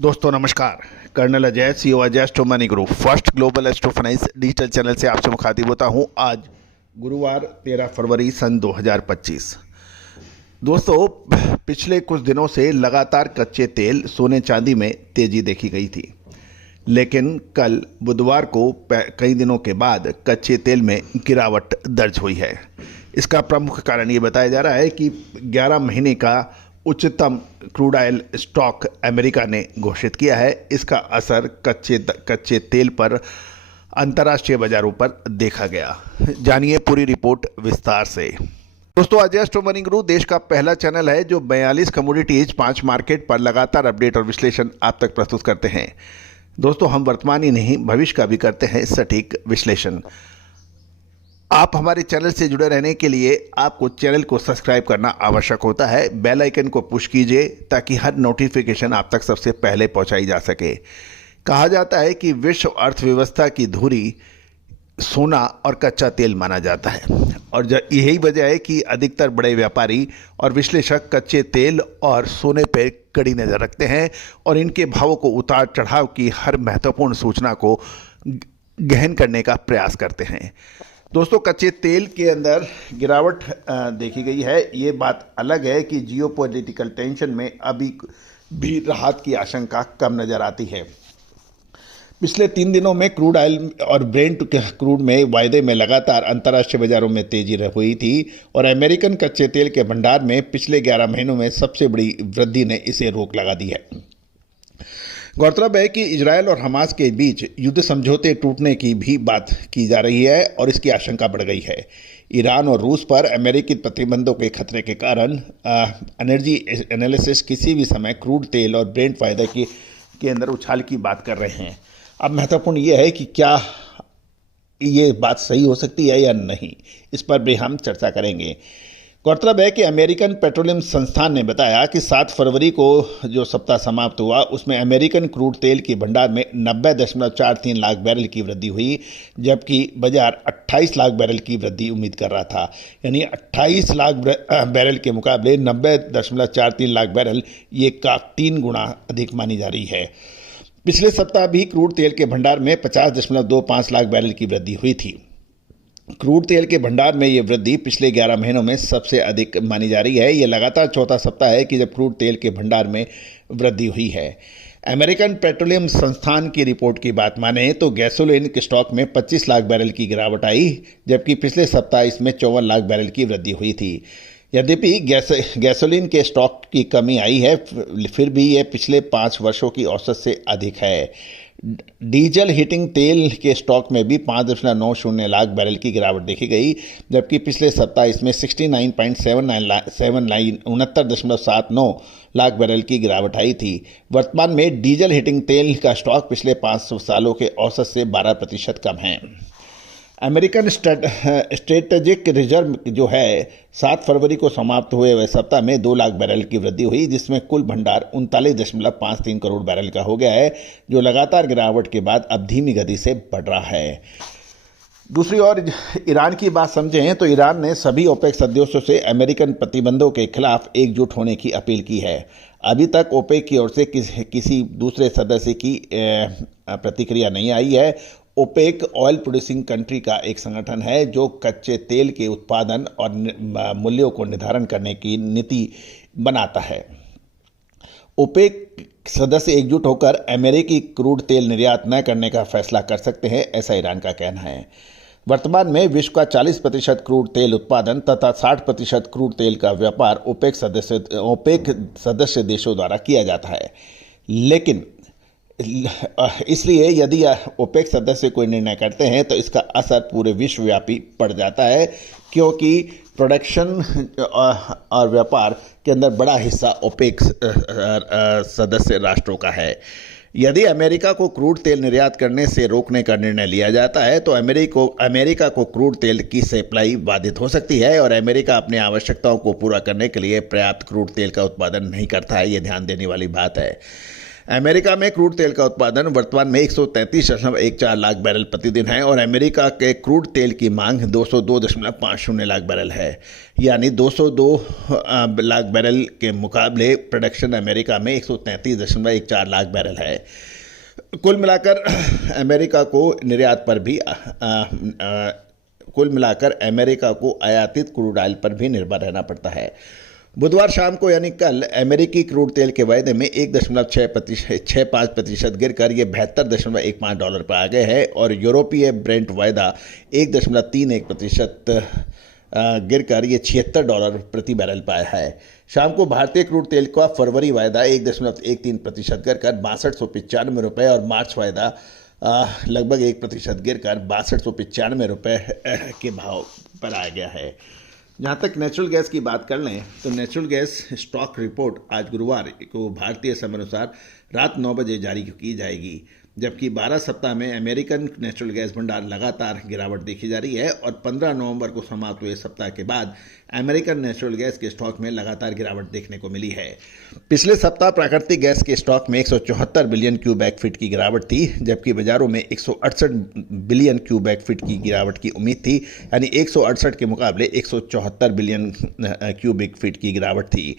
दोस्तों नमस्कार। Colonel Ajay, CEO Ajay astro money group, first global astro finance digital channel से आपसे मुखातिब होता हूं। आज गुरुवार 13 फरवरी सन 2025। दोस्तों, पिछले कुछ दिनों से लगातार कच्चे तेल, सोने चांदी में तेजी देखी गई थी, लेकिन कल बुधवार को कई दिनों के बाद कच्चे तेल में गिरावट दर्ज हुई है। इसका प्रमुख कारण ये बताया जा रहा है कि 11 महीने का उच्चतम क्रूड ऑयल स्टॉक अमेरिका ने घोषित किया है। इसका असर कच्चे तेल पर अंतर्राष्ट्रीय बाजारों पर देखा गया। जानिए पूरी रिपोर्ट विस्तार से। दोस्तों, अजय एस्ट्रो मनी ग्रुप देश का पहला चैनल है जो 42 कमोडिटीज 5 मार्केट पर लगातार अपडेट और विश्लेषण आप तक प्रस्तुत करते हैं। दोस्तों, हम वर्तमान ही नहीं भविष्य का भी करते हैं सटीक विश्लेषण। आप हमारे चैनल से जुड़े रहने के लिए आपको चैनल को सब्सक्राइब करना आवश्यक होता है। बेल आइकन को पुश कीजिए ताकि हर नोटिफिकेशन आप तक सबसे पहले पहुंचाई जा सके। कहा जाता है कि विश्व अर्थव्यवस्था की धुरी सोना और कच्चा तेल माना जाता है, और यही वजह है कि अधिकतर बड़े व्यापारी और विश्लेषक कच्चे तेल और सोने पर कड़ी नज़र रखते हैं और इनके भावों को उतार चढ़ाव की हर महत्वपूर्ण सूचना को गहन करने का प्रयास करते हैं। दोस्तों, कच्चे तेल के अंदर गिरावट देखी गई है। ये बात अलग है कि जियोपॉलिटिकल टेंशन में अभी भी राहत की आशंका कम नज़र आती है। पिछले 3 दिनों में क्रूड ऑयल और ब्रेंट क्रूड में वायदे में लगातार अंतर्राष्ट्रीय बाजारों में तेजी हुई थी, और अमेरिकन कच्चे तेल के भंडार में पिछले 11 महीनों में सबसे बड़ी वृद्धि ने इसे रोक लगा दी है। गौरतलब है कि इजरायल और हमास के बीच युद्ध समझौते टूटने की भी बात की जा रही है और इसकी आशंका बढ़ गई है। ईरान और रूस पर अमेरिकी प्रतिबंधों के खतरे के कारण एनर्जी एनालिसिस किसी भी समय क्रूड तेल और ब्रेंट फायदे के अंदर उछाल की बात कर रहे हैं। अब महत्वपूर्ण यह है कि क्या ये बात सही हो सकती है या नहीं, इस पर भी हम चर्चा करेंगे। गौरतलब है कि अमेरिकन पेट्रोलियम संस्थान ने बताया कि 7 फरवरी को जो सप्ताह समाप्त हुआ उसमें अमेरिकन क्रूड तेल के भंडार में 90.43 लाख बैरल की वृद्धि हुई, जबकि बाजार 28 लाख बैरल की वृद्धि उम्मीद कर रहा था। यानी 28 लाख बैरल के मुकाबले 90.43 लाख बैरल, ये का 3 गुना अधिक मानी जा रही है। पिछले सप्ताह भी क्रूड तेल के भंडार में 50.25 लाख बैरल की वृद्धि हुई थी। क्रूड तेल के भंडार में ये वृद्धि पिछले 11 महीनों में सबसे अधिक मानी जा रही है। ये लगातार चौथा सप्ताह है कि जब क्रूड तेल के भंडार में वृद्धि हुई है। अमेरिकन पेट्रोलियम संस्थान की रिपोर्ट की बात माने तो गैसोलीन के स्टॉक में 25 लाख बैरल की गिरावट आई, जबकि पिछले सप्ताह इसमें 54 लाख बैरल की वृद्धि हुई थी। यद्यपि गैसोलीन के स्टॉक की कमी आई है, फिर भी ये पिछले 5 वर्षों की औसत से अधिक है। डीजल हीटिंग तेल के स्टॉक में भी 5.90 लाख बैरल की गिरावट देखी गई, जबकि पिछले सप्ताह इसमें 69.79 लाख बैरल की गिरावट आई थी। वर्तमान में डीजल हीटिंग तेल का स्टॉक पिछले 5 सालों के औसत से 12% कम है। अमेरिकन स्ट्रेटेजिक रिजर्व जो है 7 फरवरी को समाप्त हुए वह सप्ताह में 2 लाख बैरल की वृद्धि हुई, जिसमें कुल भंडार 39.53 करोड़ बैरल का हो गया है, जो लगातार गिरावट के बाद अब धीमी गति से बढ़ रहा है। दूसरी ओर ईरान की बात समझें तो ईरान ने सभी ओपेक सदस्यों से अमेरिकन प्रतिबंधों के खिलाफ एकजुट होने की अपील की है। अभी तक ओपेक की ओर से किसी दूसरे सदस्य की प्रतिक्रिया नहीं आई है। ओपेक ऑयल प्रोड्यूसिंग कंट्री का एक संगठन है जो कच्चे तेल के उत्पादन और मूल्यों को निर्धारण करने की नीति बनाता है। ओपेक सदस्य एकजुट होकर अमेरिकी क्रूड तेल निर्यात न करने का फैसला कर सकते हैं, ऐसा ईरान का कहना है। वर्तमान में विश्व का 40% क्रूड तेल उत्पादन तथा 60% क्रूड तेल का व्यापार ओपेक सदस्य देशों द्वारा किया जाता है। लेकिन इसलिए यदि ओपेक सदस्य कोई निर्णय करते हैं तो इसका असर पूरे विश्वव्यापी पड़ जाता है, क्योंकि प्रोडक्शन और व्यापार के अंदर बड़ा हिस्सा ओपेक सदस्य राष्ट्रों का है। यदि अमेरिका को क्रूड तेल निर्यात करने से रोकने का निर्णय लिया जाता है तो अमेरिका को क्रूड तेल की सप्लाई बाधित हो सकती है, और अमेरिका अपनी आवश्यकताओं को पूरा करने के लिए पर्याप्त क्रूड तेल का उत्पादन नहीं करता है। ये ध्यान देने वाली बात है। अमेरिका में क्रूड तेल का उत्पादन वर्तमान में 133.14 लाख बैरल प्रतिदिन है और अमेरिका के क्रूड तेल की मांग 202.50 लाख बैरल है। यानी 202 लाख बैरल के मुकाबले प्रोडक्शन अमेरिका में 133.14 लाख बैरल है। कुल मिलाकर अमेरिका को निर्यात पर भी कुल मिलाकर अमेरिका को आयातित क्रूड ऑयल पर भी निर्भर रहना पड़ता है। बुधवार शाम को यानी कल अमेरिकी क्रूड तेल के वायदे में 1.65% गिरकर ये $72.15 पर आ गए हैं और यूरोपीय ब्रेंट वायदा 1.31% गिरकर ये $76 प्रति बैरल पाया है। शाम को भारतीय क्रूड तेल का फरवरी वायदा 1.13% गिरकर ₹6295 और मार्च वायदा लगभग 1% गिरकर ₹6295 के भाव पर आ गया है। जहाँ तक नेचुरल गैस की बात कर लें तो नेचुरल गैस स्टॉक रिपोर्ट आज गुरुवार को भारतीय समय अनुसार रात 9 बजे जारी की जाएगी, जबकि 12 सप्ताह में अमेरिकन नेचुरल गैस भंडार लगातार गिरावट देखी जा रही है और 15 नवंबर को समाप्त हुए सप्ताह के बाद अमेरिकन नेचुरल गैस के स्टॉक में लगातार गिरावट देखने को मिली है। पिछले सप्ताह प्राकृतिक गैस के स्टॉक में 174 बिलियन क्यूबैक फीट की गिरावट थी, जबकि बाजारों में 168 बिलियन क्यूबैक फीट की गिरावट की उम्मीद थी। यानी 168 के मुकाबले 174 बिलियन क्यूबिक फीट की गिरावट थी।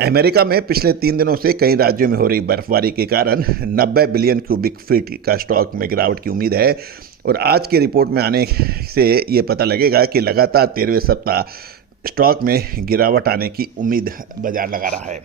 अमेरिका में पिछले 3 दिनों से कई राज्यों में हो रही बर्फबारी के कारण 90 बिलियन क्यूबिक फीट का स्टॉक में गिरावट की उम्मीद है और आज की रिपोर्ट में आने से ये पता लगेगा कि लगातार 13वें सप्ताह स्टॉक में गिरावट आने की उम्मीद बाजार लगा रहा है।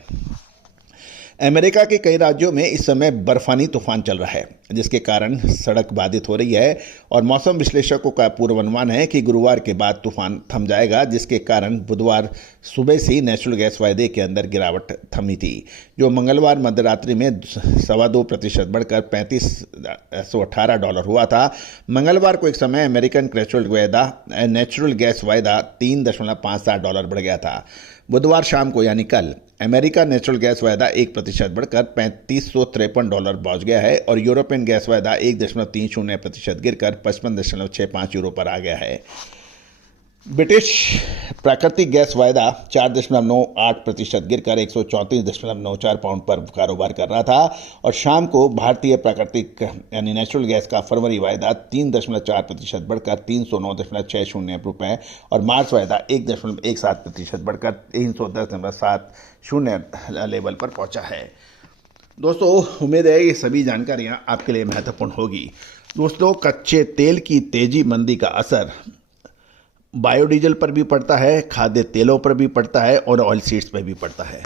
अमेरिका के कई राज्यों में इस समय बर्फानी तूफान चल रहा है, जिसके कारण सड़क बाधित हो रही है और मौसम विश्लेषकों का पूर्वानुमान है कि गुरुवार के बाद तूफान थम जाएगा, जिसके कारण बुधवार सुबह से ही नेचुरल गैस वायदे के अंदर गिरावट थमी थी, जो मंगलवार मध्यरात्रि में 2.25% बढ़कर $3518 हुआ था। मंगलवार को एक समय अमेरिकन नेचुरल गैस वायदा $3.57 बढ़ गया था। बुधवार शाम को यानी कल अमेरिका नेचुरल गैस वायदा 1% बढ़कर $3553 पहुंच गया है और यूरोपियन गैस वायदा 1.30% गिरकर €55.65 पर आ गया है। ब्रिटिश प्राकृतिक गैस वायदा 4.98% गिरकर 134.94 पाउंड पर कारोबार कर रहा था और शाम को भारतीय प्राकृतिक यानी नेचुरल गैस का फरवरी वायदा 3.4% बढ़कर ₹309.60 और मार्च वायदा 1.17% बढ़कर $310.70 लेवल पर पहुंचा है। दोस्तों, उम्मीद है ये सभी जानकारियां आपके लिए महत्वपूर्ण होगी। दोस्तों, कच्चे तेल की तेजी मंदी का असर बायोडीजल पर भी पड़ता है, खाद्य तेलों पर भी पड़ता है और ऑयल सीड्स पर भी पड़ता है।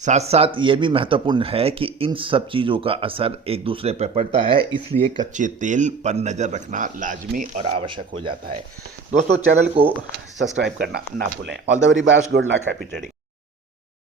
साथ साथ ये भी महत्वपूर्ण है कि इन सब चीज़ों का असर एक दूसरे पर पड़ता है, इसलिए कच्चे तेल पर नज़र रखना लाजमी और आवश्यक हो जाता है। दोस्तों, चैनल को सब्सक्राइब करना ना भूलें। All the very best, good luck, happy trading.